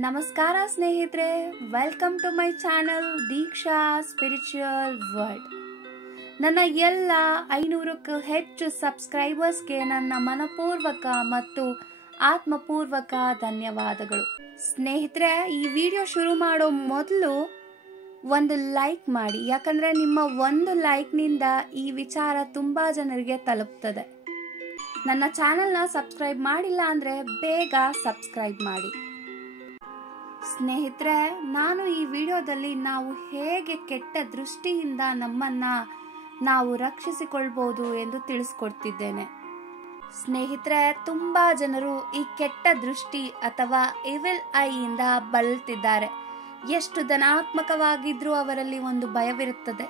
ನಮಸ್ಕಾರ ಸ್ನೇಹಿತರೆ, welcome to my channel Deeksha spiritual world. ನನ್ನ ಎಲ್ಲ 500ಕ್ಕೂ ಹೆಚ್ಚು ಸಬ್ಸ್ಕ್ರೈಬರ್ಸ್ಗೆ ನನ್ನ ಮನಪೂರ್ವಕ ಮತ್ತು ಆತ್ಮಪೂರ್ವಕ ಧನ್ಯವಾದಗಳು. ಸ್ನೇಹಿತರೆ, ಈ ವಿಡಿಯೋ ಶುರು ಮಾಡೋ ಮೊದಲು ಒಂದು ಲೈಕ್ ಮಾಡಿ, ಯಾಕಂದ್ರೆ ನಿಮ್ಮ ಒಂದು ಲೈಕ್ನಿಂದ ಈ ವಿಚಾರ ತುಂಬಾ ಜನರಿಗೆ ತಲುಪ್ತದೆ. ನನ್ನ ಚಾನೆಲ್ನ ಸಬ್ಸ್ಕ್ರೈಬ್ ಮಾಡಿಲ್ಲ ಅಂದ್ರೆ ಬೇಗ ಸಬ್ಸ್ಕ್ರೈಬ್ ಮಾಡಿ. ಸ್ನೇಹಿತರೆ, ನಾನು ಈ ವಿಡಿಯೋದಲ್ಲಿ ನಾವು ಹೇಗೆ ಕೆಟ್ಟ ದೃಷ್ಟಿಯಿಂದ ನಮ್ಮನ್ನ ನಾವು ರಕ್ಷಿಸಿಕೊಳ್ಬಹುದು ಎಂದು ತಿಳಿಸ್ಕೊಡ್ತಿದ್ದೇನೆ. ಸ್ನೇಹಿತರೆ, ತುಂಬಾ ಜನರು ಈ ಕೆಟ್ಟ ದೃಷ್ಟಿ ಅಥವಾ ಇವಿಲ್ ಐ ಇಂದ ಬಳಲ್ತಿದ್ದಾರೆ. ಎಷ್ಟು ಧನಾತ್ಮಕವಾಗಿದ್ರೂ ಅವರಲ್ಲಿ ಒಂದು ಭಯವಿರುತ್ತದೆ.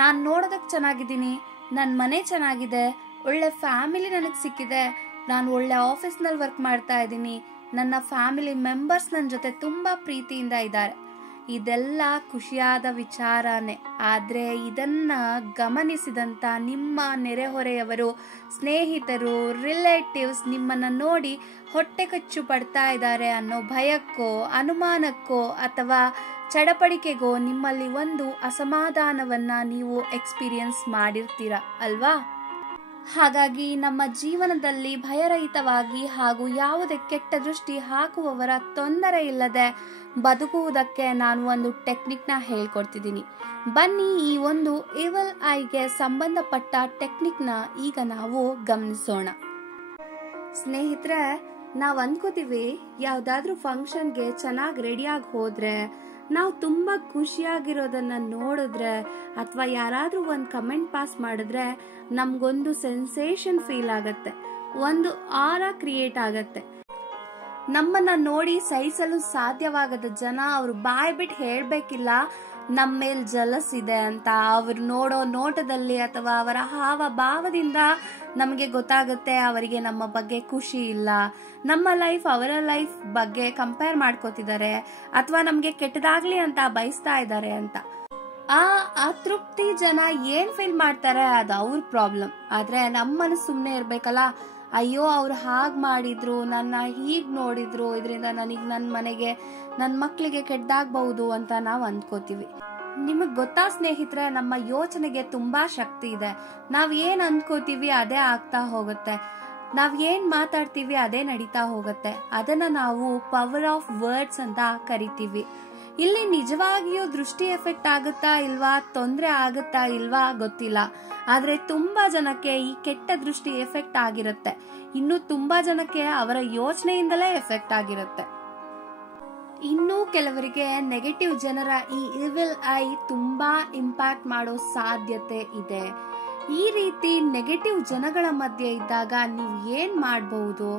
ನಾನು ನೋಡೋದಕ್ಕೆ ಚೆನ್ನಾಗಿದ್ದೀನಿ, ನನ್ನ ಮನೆ ಚೆನ್ನಾಗಿದೆ, ಒಳ್ಳೆ ಫ್ಯಾಮಿಲಿ ನನಗೆ ಸಿಕ್ಕಿದೆ, ನಾನು ಒಳ್ಳೆ ಆಫೀಸ್ನಲ್ಲಿ ವರ್ಕ್ ಮಾಡ್ತಾ ಇದ್ದೀನಿ, ನನ್ನ ಫ್ಯಾಮಿಲಿ ಮೆಂಬರ್ಸ್ ನನ್ನ ಜೊತೆ ತುಂಬಾ ಪ್ರೀತಿಯಿಂದ ಇದ್ದಾರೆ. ಇದೆಲ್ಲ ಖುಷಿಯಾದ ವಿಚಾರನೇ. ಆದ್ರೆ ಇದನ್ನ ಗಮನಿಸಿದಂತ ನಿಮ್ಮ ನೆರೆಹೊರೆಯವರು, ಸ್ನೇಹಿತರು, ರಿಲೇಟಿವ್ಸ್ ನಿಮ್ಮನ್ನ ನೋಡಿ ಹೊಟ್ಟೆ ಕಚ್ಚು ಪಡ್ತಾ ಇದ್ದಾರೆ ಅನ್ನೋ ಭಯಕ್ಕೋ, ಅನುಮಾನಕ್ಕೋ ಅಥವಾ ಚಡಪಡಿಕೆಗೋ ನಿಮ್ಮಲ್ಲಿ ಒಂದು ಅಸಮಾಧಾನವನ್ನ ನೀವು ಎಕ್ಸ್ಪೀರಿಯನ್ಸ್ ಮಾಡಿರ್ತೀರ ಅಲ್ವಾ? ಹಾಗಾಗಿ ನಮ್ಮ ಜೀವನದಲ್ಲಿ ಭಯರಹಿತವಾಗಿ ಹಾಗೂ ಯಾವುದೇ ಕೆಟ್ಟ ದೃಷ್ಟಿ ಹಾಕುವವರ ತೊಂದರೆ ಇಲ್ಲದೆ ಬದುಕುವುದಕ್ಕೆ ನಾನು ಒಂದು ಟೆಕ್ನಿಕ್ನ ಹೇಳ್ಕೊಡ್ತಿದ್ದೀನಿ. ಬನ್ನಿ, ಈ ಒಂದು ಇವಿಲ್ ಐಗೆ ಸಂಬಂಧಪಟ್ಟ ಟೆಕ್ನಿಕ್ನ ಈಗ ನಾವು ಗಮನಿಸೋಣ. ಸ್ನೇಹಿತರೆ, ನಾವು ಅಂದ್ಕೋತೀವಿ ಯಾವ್ದಾದ್ರೂ ಫಂಕ್ಷನ್ಗೆ ಚೆನ್ನಾಗಿ ರೆಡಿಯಾಗಿ ಹೋದ್ರೆ, ನಾವು ತುಂಬಾ ಖುಷಿಯಾಗಿರೋದನ್ನ ನೋಡಿದ್ರೆ ಅಥವಾ ಯಾರಾದ್ರೂ ಒಂದು ಕಮೆಂಟ್ ಪಾಸ್ ಮಾಡಿದ್ರೆ ನಮ್ಗೊಂದು ಸೆನ್ಸೇಷನ್ ಫೀಲ್ ಆಗತ್ತೆ, ಒಂದು ಆರಾ ಕ್ರಿಯೇಟ್ ಆಗತ್ತೆ. ನಮ್ಮನ್ನ ನೋಡಿ ಸಹಿಸಲು ಸಾಧ್ಯವಾಗದ ಜನ ಅವರು ಬಾಯ್ ಬಿಟ್ಟು ಹೇಳ್ಬೇಕಿಲ್ಲ ನಮ್ಮ ಮೇಲ್ ಜಲಸ್ ಇದೆ ಅಂತ. ಅವ್ರು ನೋಡೋ ನೋಟದಲ್ಲಿ ಅಥವಾ ಅವರ ಹಾವ ಭಾವದಿಂದ ನಮಗೆ ಗೊತ್ತಾಗುತ್ತೆ ಅವರಿಗೆ ನಮ್ಮ ಬಗ್ಗೆ ಖುಷಿ ಇಲ್ಲ, ನಮ್ಮ ಲೈಫ್ ಅವರ ಲೈಫ್ ಬಗ್ಗೆ ಕಂಪೇರ್ ಮಾಡ್ಕೋತಿದ್ದಾರೆ ಅಥವಾ ನಮ್ಗೆ ಕೆಟ್ಟದಾಗ್ಲಿ ಅಂತ ಬಯಸ್ತಾ ಇದ್ದಾರೆ ಅಂತ. ಆ ಅತೃಪ್ತಿ ಜನ ಏನ್ ಫೀಲ್ ಮಾಡ್ತಾರೆ ಅದು ಅವ್ರ ಪ್ರಾಬ್ಲಮ್. ಆದ್ರೆ ನಮ್ಮ ಮನಸ್ಸು ಸುಮ್ನೆ ಇರ್ಬೇಕಲ್ಲ, ಅಯ್ಯೋ ಅವ್ರು ಹಾಗ್ ಮಾಡಿದ್ರು, ನನ್ನ ಹೀಗ್ ನೋಡಿದ್ರು, ಇದರಿಂದ ನನಗ್ ನನ್ನ ಮನೆಗೆ ನನ್ನ ಮಕ್ಳಿಗೆ ಕೆಟ್ಟದಾಗಬಹುದು ಅಂತ ನಾವು ಅಂದ್ಕೋತೀವಿ. ನಿಮಗ್ ಗೊತ್ತಾ ಸ್ನೇಹಿತರೆ, ನಮ್ಮ ಯೋಚನೆಗೆ ತುಂಬಾ ಶಕ್ತಿ ಇದೆ. ನಾವ್ ಏನ್ ಅಂದ್ಕೋತೀವಿ ಅದೇ ಆಗ್ತಾ ಹೋಗುತ್ತೆ, ನಾವ್ ಏನ್ ಮಾತಾಡ್ತೀವಿ ಅದೇ ನಡೀತಾ ಹೋಗುತ್ತೆ. ಅದನ್ನ ನಾವು ಪವರ್ ಆಫ್ ವರ್ಡ್ಸ್ ಅಂತ ಕರಿತೀವಿ. ಇಲ್ಲಿ ನಿಜವಾಗಿಯೂ ದೃಷ್ಟಿ ಎಫೆಕ್ಟ್ ಆಗುತ್ತಾ ಇಲ್ವಾ, ತೊಂದ್ರೆ ಆಗುತ್ತಾ ಇಲ್ವಾ ಗೊತ್ತಿಲ್ಲ. ಆದ್ರೆ ತುಂಬಾ ಜನಕ್ಕೆ ಈ ಕೆಟ್ಟ ದೃಷ್ಟಿ ಎಫೆಕ್ಟ್ ಆಗಿರುತ್ತೆ. ಇನ್ನು ತುಂಬಾ ಜನಕ್ಕೆ ಅವರ ಯೋಚನೆಯಿಂದಲೇ ಎಫೆಕ್ಟ್ ಆಗಿರುತ್ತೆ. ಇನ್ನು ಕೆಲವರಿಗೆ ನೆಗೆಟಿವ್ ಜನರ ಈ ಇವಿಲ್ ಐ ತುಂಬಾ ಇಂಪ್ಯಾಕ್ಟ್ ಮಾಡೋ ಸಾಧ್ಯತೆ ಇದೆ. ಈ ರೀತಿ ನೆಗೆಟಿವ್ ಜನಗಳ ಮಧ್ಯೆ ಇದ್ದಾಗ ನೀವು ಏನ್ ಮಾಡಬಹುದು?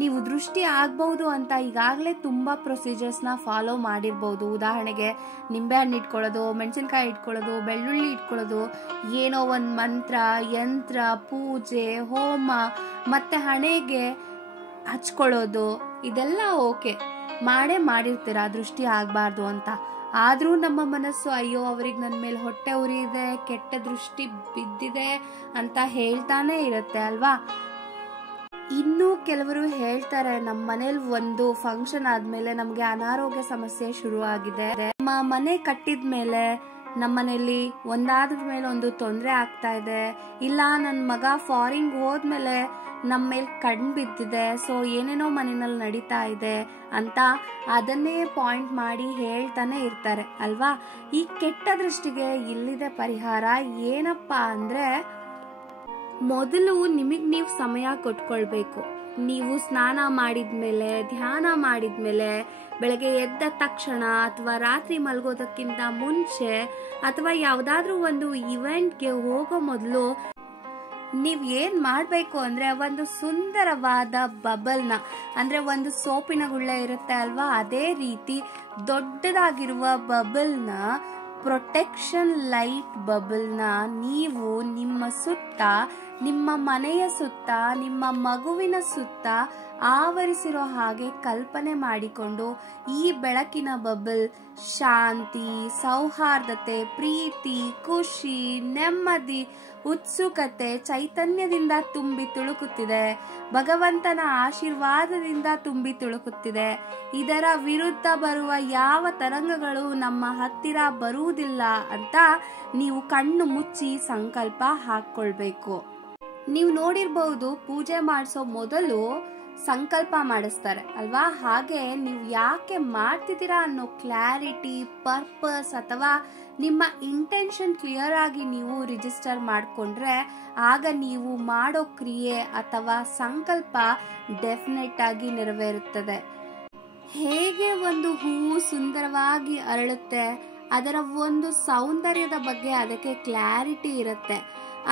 ನೀವು ದೃಷ್ಟಿ ಆಗ್ಬಹುದು ಅಂತ ಈಗಾಗಲೇ ತುಂಬಾ ಪ್ರೊಸೀಜರ್ಸ್ ನ ಫಾಲೋ ಮಾಡಿರ್ಬಹುದು. ಉದಾಹರಣೆಗೆ ನಿಂಬೆ ಹಣ್ಣು ಇಟ್ಕೊಳ್ಳೋದು, ಮೆಣಸಿನಕಾಯಿ ಇಟ್ಕೊಳ್ಳೋದು, ಬೆಳ್ಳುಳ್ಳಿ ಇಟ್ಕೊಳ್ಳೋದು, ಏನೋ ಒಂದ್ ಮಂತ್ರ, ಯಂತ್ರ, ಪೂಜೆ, ಹೋಮ ಮತ್ತೆ ಹಣೆಗೆ ಹಚ್ಕೊಳ್ಳೋದು, ಇದೆಲ್ಲ ಓಕೆ, ಮಾಡೇ ಮಾಡಿರ್ತೀರ ದೃಷ್ಟಿ ಆಗ್ಬಾರ್ದು ಅಂತ. ಆದ್ರೂ ನಮ್ಮ ಮನಸ್ಸು ಅಯ್ಯೋ ಅವ್ರಿಗೆ ನನ್ನ ಮೇಲೆ ಹೊಟ್ಟೆ ಉರಿ ಇದೆ, ಕೆಟ್ಟ ದೃಷ್ಟಿ ಬಿದ್ದಿದೆ ಅಂತ ಹೇಳ್ತಾನೆ ಇರುತ್ತೆ ಅಲ್ವಾ? ಇನ್ನು ಕೆಲವರು ಹೇಳ್ತಾರೆ, ನಮ್ಮ ಮನೇಲಿ ಒಂದು ಫಂಕ್ಷನ್ ಆದ್ಮೇಲೆ ನಮ್ಗೆ ಅನಾರೋಗ್ಯ ಸಮಸ್ಯೆ ಶುರು ಆಗಿದೆ, ನಮ್ಮ ಮನೆ ಕಟ್ಟಿದ್ಮೇಲೆ ನಮ್ಮನೇಲಿ ಒಂದಾದ್ರ ಮೇಲೆ ಒಂದು ತೊಂದರೆ ಆಗ್ತಾ ಇದೆ, ಇಲ್ಲ ನನ್ನ ಮಗ ಫಾರಿನ್ ಹೋದ್ಮೇಲೆ ನಮ್ಮ ಮೇಲೆ ಕಣ್ ಬಿದ್ದಿದೆ, ಸೊ ಏನೇನೋ ಮನೆಯಲ್ಲಿ ನಡೀತಾ ಇದೆ ಅಂತ ಅದನ್ನೇ ಪಾಯಿಂಟ್ ಮಾಡಿ ಹೇಳ್ತಾನೆ ಇರ್ತಾರೆ ಅಲ್ವಾ? ಈ ಕೆಟ್ಟ ದೃಷ್ಟಿಗೆ ಇಲ್ಲಿದೆ ಪರಿಹಾರ. ಏನಪ್ಪಾ ಅಂದ್ರೆ, ಮೊದಲು ನಿಮಗ್ ನೀವು ಸಮಯ ಕೊಟ್ಕೊಳ್ಬೇಕು. ನೀವು ಸ್ನಾನ ಮಾಡಿದ್ಮೇಲೆ, ಧ್ಯಾನ ಮಾಡಿದ್ಮೇಲೆ, ಬೆಳಗ್ಗೆ ಎದ್ದ ತಕ್ಷಣ ಅಥವಾ ರಾತ್ರಿ ಮಲಗೋದಕ್ಕಿಂತ ಮುಂಚೆ ಅಥವಾ ಯಾವ್ದಾದ್ರೂ ಒಂದು ಇವೆಂಟ್ಗೆ ಹೋಗೋ ಮೊದಲು ನೀವ್ ಏನ್ ಮಾಡ್ಬೇಕು ಅಂದ್ರೆ, ಒಂದು ಸುಂದರವಾದ ಬಬಲ್ನ, ಅಂದ್ರೆ ಒಂದು ಸೋಪಿನ ಗುಳ್ಳೆ ಇರುತ್ತೆ ಅಲ್ವಾ, ಅದೇ ರೀತಿ ದೊಡ್ಡದಾಗಿರುವ ಬಬಲ್ನ, ಪ್ರೊಟೆಕ್ಷನ್ ಲೈಟ್ ಬಬಲ್ನ ನೀವು ನಿಮ್ಮ ಸುತ್ತ, ನಿಮ್ಮ ಮನೆಯ ಸುತ್ತ, ನಿಮ್ಮ ಮಗುವಿನ ಸುತ್ತ ಆವರಿಸಿರೋ ಹಾಗೆ ಕಲ್ಪನೆ ಮಾಡಿಕೊಂಡು ಈ ಬೆಳಕಿನ ಬಬಲ್ ಶಾಂತಿ, ಸೌಹಾರ್ದತೆ, ಪ್ರೀತಿ, ಖುಷಿ, ನೆಮ್ಮದಿ, ಉತ್ಸುಕತೆ, ಚೈತನ್ಯದಿಂದ ತುಂಬಿ ತುಳುಕುತ್ತಿದೆ. ಭಗವಂತನ ಆಶೀರ್ವಾದದಿಂದ ತುಂಬಿ ತುಳುಕುತ್ತಿದೆ. ಇದರ ವಿರುದ್ಧ ಬರುವ ಯಾವ ತರಂಗಗಳು ನಮ್ಮ ಹತ್ತಿರ ಬರುವುದಿಲ್ಲ ಅಂತ ನೀವು ಕಣ್ಣು ಮುಚ್ಚಿ ಸಂಕಲ್ಪ ಹಾಕೊಳ್ಬೇಕು. ನೀವು ನೋಡಿರ್ಬಹುದು, ಪೂಜೆ ಮಾಡಿಸೋ ಮೊದಲು ಸಂಕಲ್ಪ ಮಾಡಿಸ್ತಾರೆ ಅಲ್ವಾ? ಹಾಗೆ ನೀವು ಯಾಕೆ ಮಾಡ್ತಿದ್ದೀರಾ ಅನ್ನೋ ಕ್ಲಾರಿಟಿ, ಪರ್ಪಸ್ ಅಥವಾ ನಿಮ್ಮ ಇಂಟೆನ್ಷನ್ ಕ್ಲಿಯರ್ ಆಗಿ ನೀವು ರಿಜಿಸ್ಟರ್ ಮಾಡಿಕೊಂಡ್ರೆ ಆಗ ನೀವು ಮಾಡೋ ಕ್ರಿಯೆ ಅಥವಾ ಸಂಕಲ್ಪ ಡೆಫಿನೆಟ್ ಆಗಿ ನೆರವೇರುತ್ತದೆ. ಹೇಗೆ ಒಂದು ಹೂವು ಸುಂದರವಾಗಿ ಅರಳುತ್ತೆ, ಅದರ ಒಂದು ಸೌಂದರ್ಯದ ಬಗ್ಗೆ ಅದಕ್ಕೆ ಕ್ಲಾರಿಟಿ ಇರುತ್ತೆ.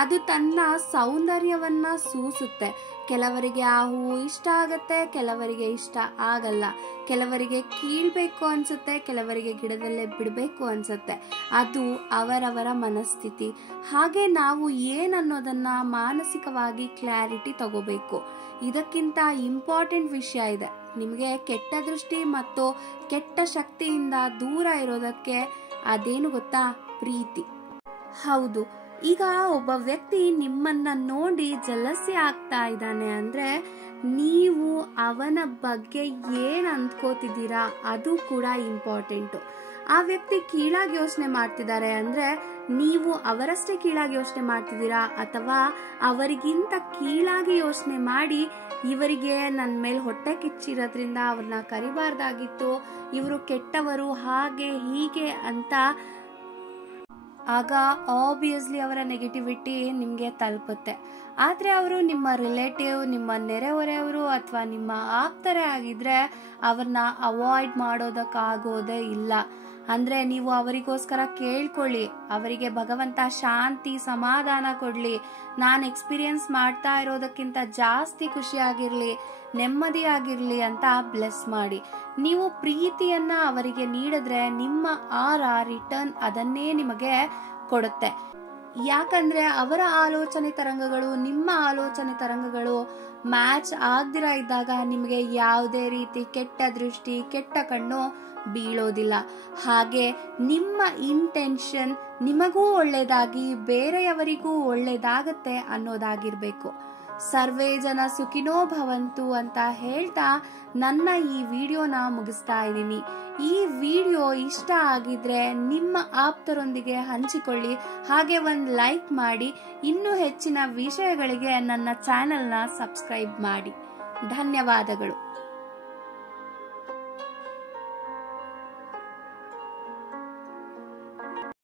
ಅದು ತನ್ನ ಸೌಂದರ್ಯವನ್ನ ಸೂಸುತ್ತೆ. ಕೆಲವರಿಗೆ ಆ ಹೂವು ಇಷ್ಟ ಆಗತ್ತೆ, ಕೆಲವರಿಗೆ ಇಷ್ಟ ಆಗಲ್ಲ. ಕೆಲವರಿಗೆ ಕೀಳ್ಬೇಕು ಅನ್ಸುತ್ತೆ, ಕೆಲವರಿಗೆ ಗಿಡದಲ್ಲೇ ಬಿಡಬೇಕು ಅನ್ಸುತ್ತೆ. ಅದು ಅವರವರ ಮನಸ್ಥಿತಿ. ಹಾಗೆ ನಾವು ಏನನ್ನೋದನ್ನ ಮಾನಸಿಕವಾಗಿ ಕ್ಲಾರಿಟಿ ತಗೋಬೇಕು. ಇದಕ್ಕಿಂತ ಇಂಪಾರ್ಟೆಂಟ್ ವಿಷಯ ಇದೆ. ನಿಮಗೆ ಕೆಟ್ಟ ದೃಷ್ಟಿ ಮತ್ತು ಕೆಟ್ಟ ಶಕ್ತಿಯಿಂದ ದೂರ ಇರೋದಕ್ಕೆ ಅದೇನು ಗೊತ್ತಾ? ಪ್ರೀತಿ. ಹೌದು, ಈಗ ಒಬ್ಬ ವ್ಯಕ್ತಿ ನಿಮ್ಮನ್ನ ನೋಡಿ ಜಲಸಿ ಆಗ್ತಾ ಇದ್ದಾನೆ ಅಂದ್ರೆ ನೀವು ಅವನ ಬಗ್ಗೆ ಏನ್ ಅಂದ್ಕೋತಿದ್ದೀರಾ ಅದು ಕೂಡ ಇಂಪಾರ್ಟೆಂಟು. ಆ ವ್ಯಕ್ತಿ ಕೀಳಾಗಿ ಯೋಚನೆ ಮಾಡ್ತಿದ್ದಾರೆ ಅಂದ್ರೆ ನೀವು ಅವರಷ್ಟೇ ಕೀಳಾಗಿ ಯೋಚನೆ ಮಾಡ್ತಿದ್ದೀರಾ ಅಥವಾ ಅವರಿಗಿಂತ ಕೀಳಾಗಿ ಯೋಚನೆ ಮಾಡಿ ಇವರಿಗೆ ನನ್ನ ಮೇಲೆ ಹೊಟ್ಟೆ ಕಿಚ್ಚಿರೋದ್ರಿಂದ ಅವ್ರನ್ನ ಕರಿಬಾರ್ದಾಗಿತ್ತು, ಇವರು ಕೆಟ್ಟವರು, ಹಾಗೆ ಹೀಗೆ ಅಂತ ಆಗ ಆಬ್ವಿಯಸ್ಲಿ ಅವರ ನೆಗೆಟಿವಿಟಿ ನಿಮಗೆ ತಲುಪುತ್ತೆ. ಆದರೆ ಅವರು ನಿಮ್ಮ ರಿಲೇಟಿವ್, ನಿಮ್ಮ ನೆರೆಹೊರೆಯವರು ಅಥವಾ ನಿಮ್ಮ ಆಪ್ತರೇ ಆಗಿದ್ರೆ ಅವ್ರನ್ನ ಅವಾಯ್ಡ್ ಮಾಡೋದಕ್ಕಾಗೋದೇ ಇಲ್ಲ. ಅಂದ್ರೆ ನೀವು ಅವರಿಗೋಸ್ಕರ ಕೇಳ್ಕೊಳ್ಳಿ, ಅವರಿಗೆ ಭಗವಂತ ಶಾಂತಿ ಸಮಾಧಾನ ಕೊಡ್ಲಿ, ನಾನು ಎಕ್ಸ್ಪೀರಿಯನ್ಸ್ ಮಾಡ್ತಾ ಇರೋದಕ್ಕಿಂತ ಜಾಸ್ತಿ ಖುಷಿಯಾಗಿರ್ಲಿ, ನೆಮ್ಮದಿಯಾಗಿರ್ಲಿ ಅಂತ ಬ್ಲೆಸ್ ಮಾಡಿ. ನೀವು ಪ್ರೀತಿಯನ್ನ ಅವರಿಗೆ ನೀಡಿದ್ರೆ ನಿಮ್ಮ ರಿಟರ್ನ್ ಅದನ್ನೇ ನಿಮಗೆ ಕೊಡುತ್ತೆ. ಯಾಕಂದ್ರೆ ಅವರ ಆಲೋಚನೆ ತರಂಗಗಳು ನಿಮ್ಮ ಆಲೋಚನೆ ತರಂಗಗಳು ಮ್ಯಾಚ್ ಆಗದಿರ ಇದ್ದಾಗ ನಿಮಗೆ ಯಾವುದೇ ರೀತಿ ಕೆಟ್ಟ ದೃಷ್ಟಿ, ಕೆಟ್ಟ ಕಣ್ಣು ಬೀಳೋದಿಲ್ಲ. ಹಾಗೆ ನಿಮ್ಮ ಇಂಟೆನ್ಷನ್ ನಿಮಗೂ ಒಳ್ಳೇದಾಗಿ ಬೇರೆಯವರಿಗೂ ಒಳ್ಳೇದಾಗತ್ತೆ ಅನ್ನೋದಾಗಿರ್ಬೇಕು. ಸರ್ವೇ ಜನ ಸುಖಿನೋ ಭವಂತು ಅಂತ ಹೇಳ್ತಾ ನನ್ನ ಈ ವಿಡಿಯೋನ ಮುಗಿಸ್ತಾ ಇದ್ದೀನಿ. ಈ ವಿಡಿಯೋ ಇಷ್ಟ ಆಗಿದ್ರೆ ನಿಮ್ಮ ಆಪ್ತರೊಂದಿಗೆ ಹಂಚಿಕೊಳ್ಳಿ, ಹಾಗೆ ಒಂದು ಲೈಕ್ ಮಾಡಿ. ಇನ್ನೂ ಹೆಚ್ಚಿನ ವಿಷಯಗಳಿಗೆ ನನ್ನ ಚಾನೆಲ್ನ ಸಬ್ಸ್ಕ್ರೈಬ್ ಮಾಡಿ. ಧನ್ಯವಾದಗಳು.